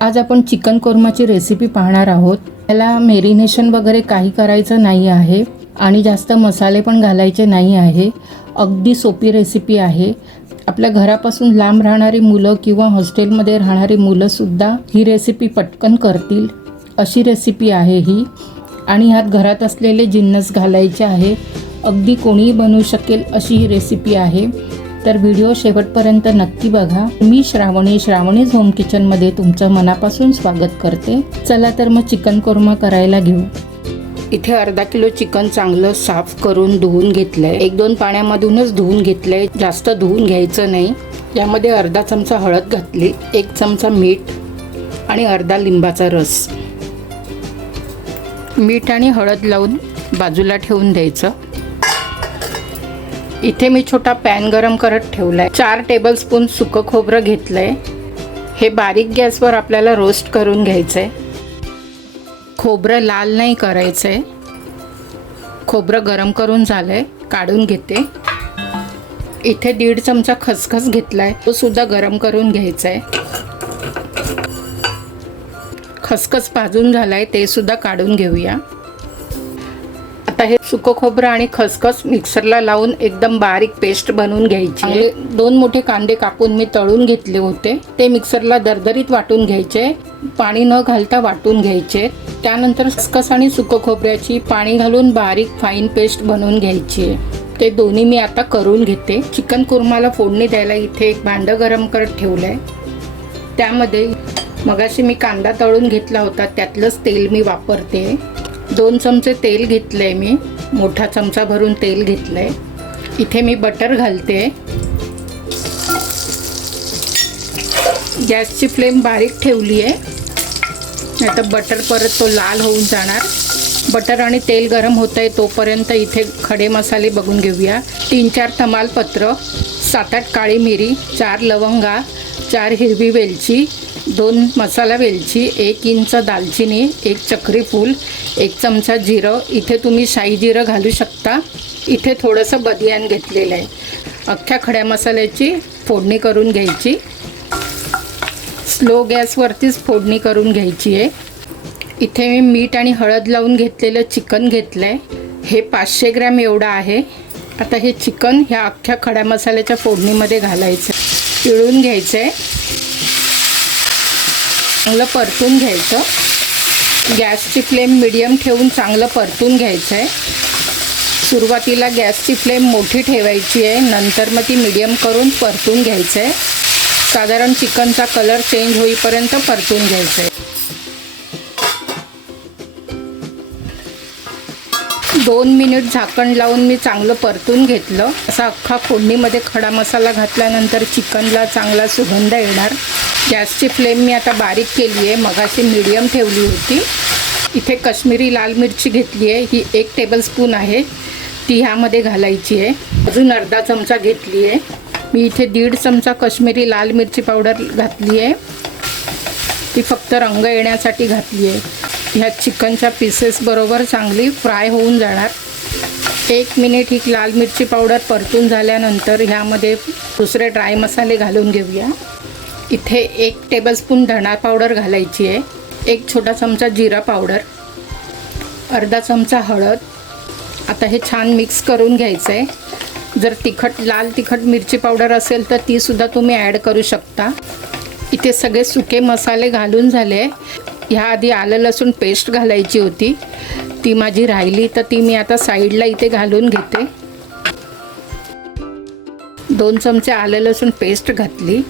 आज आपण chicken कोरमाची recipe पाहणार आहोत. त्याला मेरिनेशन वगैरे काही करायचं नाही आहे आणि जास्त मसाले पण घालायचे नाही आहे. अगदी सोपी रेसिपी आहे. आपल्या घरापासून लांब राहणारी मुलं किंवा हॉस्टेलमध्ये राहणारी मुलंसुद्धा ही रेसिपी पटकन करतील. अशी रेसिपी आहे ही. आणि ह्यात घरात असलेले जिन्नस घालायचे आहे. अगदी कोणीही बनवू शकेल अशी ही रेसिपी आहे. तर व्हिडिओ शेवटपर्यंत नक्की बघा. मी श्रावणी श्रावणीज होम किचनमध्ये तुमचं मनापासून स्वागत करते. चला तर मग चिकन कोरमा करायला घेऊ. इथे अर्धा किलो चिकन चांगलं साफ करून धुवून घेतलंय. एक दोन पाण्यामधूनच धुवून घेतलंय. जास्त धुवून घ्यायचं नाही. यामध्ये अर्धा चमचा हळद घातली एक चमचा मीठ आणि अर्धा लिंबाचा रस. मीठ आणि हळद लावून बाजूला ठेवून द्यायचं. इथे मी छोटा पॅन गरम करत ठेवला आहे चार टेबलस्पून सुकं खोबरं घेतलंय. हे बारीक गॅसवर आपल्याला रोस्ट करून घ्यायचंय. खोबरं लाल नाही करायचंय. खोबरं गरम करून झालंय काढून घेते. इथे दीड चमचा खसखस घेतलाय तो सुद्धा गरम करून घ्यायचा आहे खसखस भाजून झालाय ते सुद्धा काढून घेऊया. सुकं खोबरं आणि खसखस मिक्सरला लावून एकदम बारीक पेस्ट बनवून घ्यायची. दोन मोठे कांदे कापून मी तळून घेतले होते. ते मिक्सरला दरदरीत वाटून घ्यायचे. पाणी न घालता वाटून घ्यायचे. त्यानंतर खसखस आणि सुकं खोबऱ्याची पाणी घालून बारीक फाईन पेस्ट बनवून घ्यायची. आहे ते दोन्ही मी आता करून घेते. चिकन कुर्माला फोडणी द्यायला इथे एक भांडं गरम करत ठेवलंय. त्यामध्ये मगाशी मी कांदा तळून घेतला होता. त्यातलंच तेल मी वापरते. दोन चमचे तेल घेतलं आहे मी. मोठा चमचा भरून तेल घेतलं आहे इथे मी बटर घालते. गॅसची फ्लेम बारीक ठेवली आहे आता बटर परत तो लाल होऊन जाणार. बटर आणि तेल गरम होत आहे तोपर्यंत इथे खडे मसाले बघून घेऊया. तीन चार तमालपत्र सात आठ काळी मिरी चार लवंगा चार हिरवी वेलची दोन मसाला वेलची एक इंच दालचिनी एक चक्री फूल एक चमचा जिरं. इथे तुम्ही शाही जिरं घालू शकता. इथे थोडंसं बदियान घेतलेलं आहे. अख्ख्या खड्या मसाल्याची फोडणी करून घ्यायची. स्लो गॅसवरतीच फोडणी करून घ्यायची आहे. इथे मी मीठ आणि हळद लावून घेतलेलं चिकन घेतलं आहे हे पाचशे ग्रॅम एवढं आहे. आता हे चिकन ह्या अख्ख्या खड्या मसाल्याच्या फोडणीमध्ये घालायचं पिळून घ्यायचं आहे चांगलं परतून घ्यायचं. गॅसची फ्लेम मिडियम ठेवून चांगलं परतून घ्यायचं आहे. सुरुवातीला गॅसची फ्लेम मोठी ठेवायची आहे. नंतर मग ती मिडियम करून परतून घ्यायचं आहे. साधारण चिकनचा कलर चेंज होईपर्यंत परतून घ्यायचं आहे. दोन मिनिट झाकण लावून मी चांगलं परतून घेतलं. असा अख्खा फोडणीमध्ये खडा मसाला घातल्यानंतर चिकनला चांगला सुगंध येणार. गॅसची फ्लेम मी आता बारीक केली आहे. मगाशी मीडियम ठेवली होती. इथे कश्मीरी लाल मिरची घेतली आहे. ही एक टेबलस्पून आहे. ती ह्यामध्ये घालायची आहे. अजून अर्धा चमचा घेतली आहे. मी इथे दीड चमचा कश्मीरी लाल मिरची पावडर घातली आहे. ती फक्त रंग येण्यासाठी घातली आहे. ह्या चिकनच्या पीसेसबरोबर चांगली फ्राय होऊन जाणार. एक मिनिट ही लाल मिरची पावडर परतून झाल्यानंतर ह्यामध्ये दुसरे ड्राय मसाले घालून घेऊया. इथे एक टेबलस्पून धणा पावडर घालायची आहे. एक छोटा चमचा जिरा पावडर अर्धा चमचा हळद. आता हे छान मिक्स करून घ्यायचं आहे जर तिखट लाल तिखट मिरची पावडर असेल तर तीसुद्धा तुम्ही ॲड करू शकता. इथे सगळे सुके मसाले घालून झाले. ह्या आधी आलं लसूण पेस्ट घालायची होती. ती माझी राहिली तर ती मी आता साईडला इथे घालून घेते. दोन चमचे आलं लसूण पेस्ट घातली.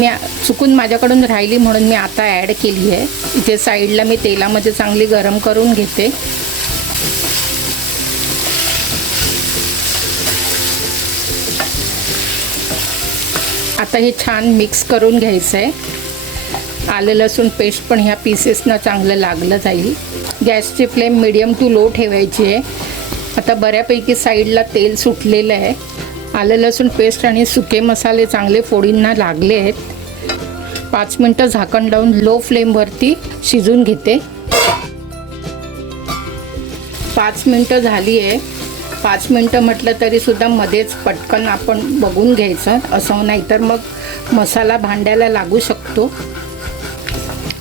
मी चुकून माझ्याकडून राहिली म्हणून मी आता ॲड केली आहे. इथे साईडला मी तेलामध्ये चांगली गरम करून घेते. आता हे छान मिक्स करून घ्यायचं आहे आलं लसूण पेस्ट पण ह्या पीसेसना चांगलं लागलं जाईल. गॅसची फ्लेम मिडियम टू लो ठेवायची आहे. आता बऱ्यापैकी साईडला तेल सुटलेलं आहे. आलं लसूण पेस्ट आणि सुके मसाले चांगले फोडींना लागले आहेत. पाच मिनटं झाकण लावून लो फ्लेमवरती शिजून घेते. पाच मिनटं झाली आहे. पाच मिनटं म्हटलं तरीसुद्धा मध्येच पटकन आपण बघून घ्यायचं. असं नाहीतर मग मसाला भांड्याला लागू शकतो.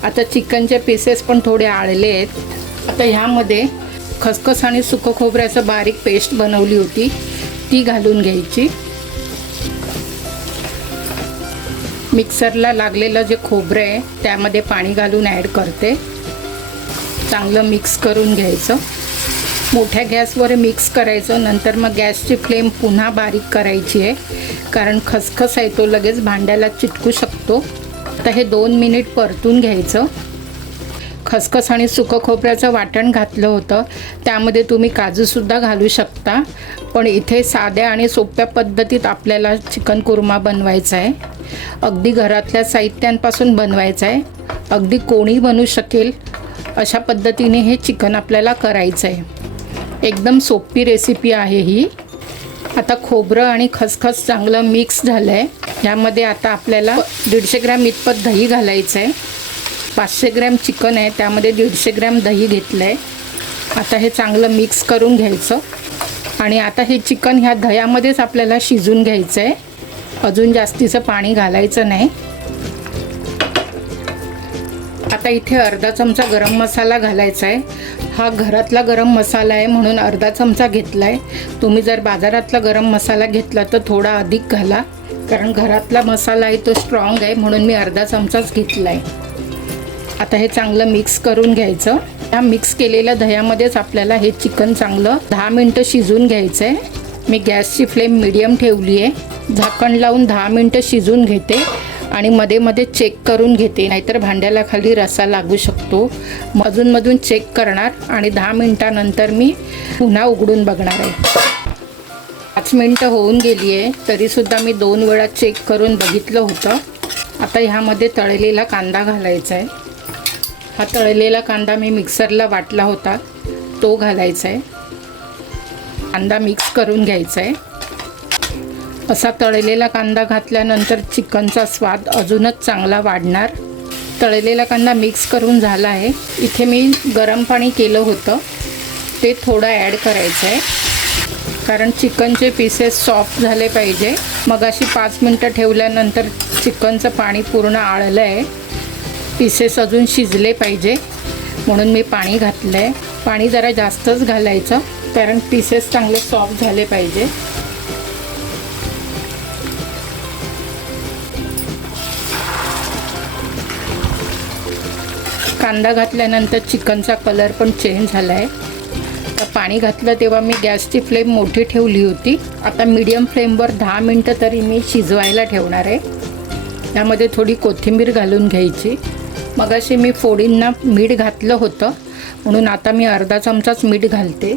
आता चिकनचे पीसेस पण थोडे आळले आहेत. आता ह्यामध्ये खसखस आणि सुकं खोबऱ्याचं बारीक पेस्ट बनवली होती. ती घालून घ्यायची. मिक्सरला लागलेलं जे खोबरं आहे त्यामध्ये पाणी घालून ॲड करते. चांगलं मिक्स करून घ्यायचं. मोठ्या गॅसवर मिक्स करायचं नंतर मग गॅसची फ्लेम पुन्हा बारीक करायची आहे. कारण खसखस आहे तो लगेच भांड्याला चिटकू शकतो. तर हे दोन मिनिट परतून घ्यायचं. खसखस आणि सुकं खोबऱ्याचं वाटण घातलं होतं. त्यामध्ये तुम्ही काजूसुद्धा घालू शकता. पण इथे साध्या आणि सोप्या पद्धतीत आपल्याला चिकन कुर्मा बनवायचा आहे. अगदी घरातल्या साहित्यांपासून बनवायचा आहे. अगदी कोणी बनवू शकेल अशा पद्धतीने हे चिकन आपल्याला करायचं आहे. एकदम सोपी रेसिपी आहे ही. आता खोबरं आणि खसखस चांगलं मिक्स झालं आहे ह्यामध्ये आता आपल्याला दीडशे ग्रॅम इतपत दही घालायचं आहे. पाचशे ग्रॅम चिकन आहे त्यामध्ये दीडशे ग्रॅम दही घेतलं आहे आता हे चांगलं मिक्स करून घ्यायचं. आणि आता हे चिकन ह्या दह्यामध्येच आपल्याला शिजून घ्यायचं आहे अजून जास्तीचं पाणी घालायचं नाही. आता इथे अर्धा चमचा गरम मसाला घालायचा आहे हा घरातला गरम मसाला आहे म्हणून अर्धा चमचा घेतला आहे तुम्ही जर बाजारातला गरम मसाला घेतला तर थोडा अधिक घाला. कारण घरातला मसाला आहे तो स्ट्रॉंग आहे म्हणून मी अर्धा चमचाच घेतला आहे आता हे चांगलं मिक्स करून घ्यायचं. या मिक्स केलेल्या दह्यामध्येच आपल्याला हे चिकन चांगलं दहा मिनटं शिजून घ्यायचं आहे मी गॅसची फ्लेम मिडियम ठेवली आहे झाकण लावून दहा मिनटं शिजून घेते आणि मध्ये मध्ये चेक करून घेते. नाहीतर भांड्याला खाली रसा लागू शकतो. मधूनमधून चेक करणार आणि दहा मिनटानंतर मी पुन्हा उघडून बघणार आहे. पाच मिनटं होऊन गेली आहे तरीसुद्धा मी दोन वेळा चेक करून बघितलं होतं. आता ह्यामध्ये तळलेला कांदा घालायचा आहे हा तळलेला कांदा मी मिक्सरला वाटला होता. तो घालायचा आहे. कांदा मिक्स करून घ्यायचा आहे. असा तळलेला कांदा घातल्यानंतर चिकनचा स्वाद अजूनच चांगला वाढणार. तळलेला कांदा मिक्स करून झाला आहे. इथे मी गरम पाणी केलं होतं. ते थोडं ॲड करायचं आहे. कारण चिकनचे पीसेस सॉफ्ट झाले पाहिजे. मग अशी पाच मिनटं ठेवल्यानंतर चिकनचं पाणी पूर्ण आळलं आहे. पीसेस अजून शिजले पाहिजे. म्हणून मी पाणी घातलं आहे पाणी जरा जास्तच घालायचं कारण पीसेस चांगले सॉफ्ट झाले पाहिजे. कांदा घातल्यानंतर चिकनचा कलर पण चेंज झाला आहे तर पाणी घातलं तेव्हा मी गॅसची फ्लेम मोठी ठेवली होती. आता मीडियम फ्लेमवर दहा मिनटं तरी मी शिजवायला ठेवणार आहे. त्यामध्ये थोडी कोथिंबीर घालून घ्यायची. मग अशी मी फोडींना मीठ घातलं होतं. म्हणून आता मी अर्धा चमचाच मीठ घालते.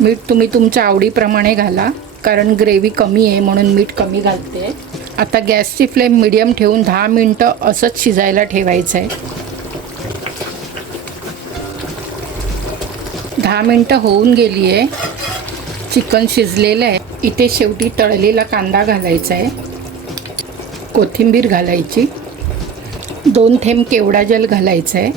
मीठ तुम्ही तुमच्या आवडीप्रमाणे घाला कारण ग्रेव्ही कमी आहे म्हणून मीठ कमी घालते. आता गॅसची फ्लेम मिडियम ठेवून दहा मिनटं असंच शिजायला ठेवायचं आहे दहा मिनटं होऊन गेली आहे चिकन शिजलेलं आहे इथे शेवटी तळलेला कांदा घालायचा आहे कोथिंबीर घालायची. दोन थेंब केवडा जल घालायचं आहे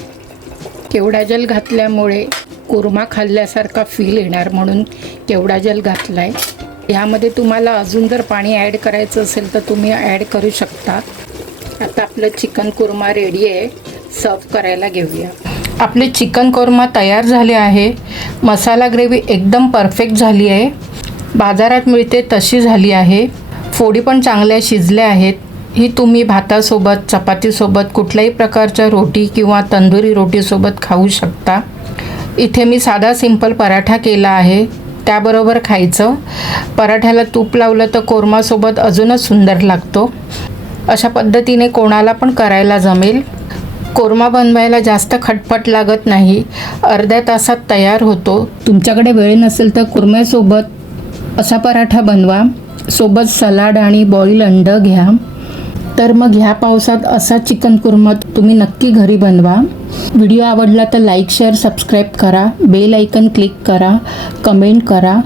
केवडा जल घातल्यामुळे कुर्मा खाल्ल्यासारखा फील येणार म्हणून केवडा जल घातला आहे ह्यामध्ये तुम्हाला अजून जर पाणी ॲड करायचं असेल तर तुम्ही ॲड करू शकता. आता आपलं चिकन कोरमा रेडी आहे. सर्व करायला घेऊया. आपले चिकन कोरमा तयार झाले आहे. मसाला ग्रेव्ही एकदम परफेक्ट झाली आहे. बाजारात मिळते तशी झाली आहे. फोडी पण चांगल्या शिजल्या आहेत. ही तुम्ही भातासोबत चपातीसोबत कुठल्याही प्रकारच्या रोटी किंवा तंदुरी रोटीसोबत खाऊ शकता. इथे मी साधा सिंपल पराठा केला आहे. त्याबरोबर खायचं. पराठ्याला तूप लावलं तर कोरमासोबत अजूनच सुंदर लागतो. अशा पद्धतीने कोणाला पण करायला जमेल. कोरमा बनवायला जास्त खटपट लागत नाही. अर्ध्या तासात तयार होतो. तुमच्याकडे वेळ नसेल तर कोरम्यासोबत असा पराठा बनवा. सोबत सलाड आणि बॉईल अंड घ्या. तर मग ह्या पावसात असा चिकन कुर्मा तुम्ही नक्की घरी बनवा. व्हिडिओ आवडला तर लाईक शेअर सबस्क्राईब करा. बेल ऐकन क्लिक करा. कमेंट करा.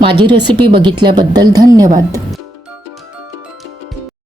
माझी रेसिपी बघितल्याबद्दल धन्यवाद.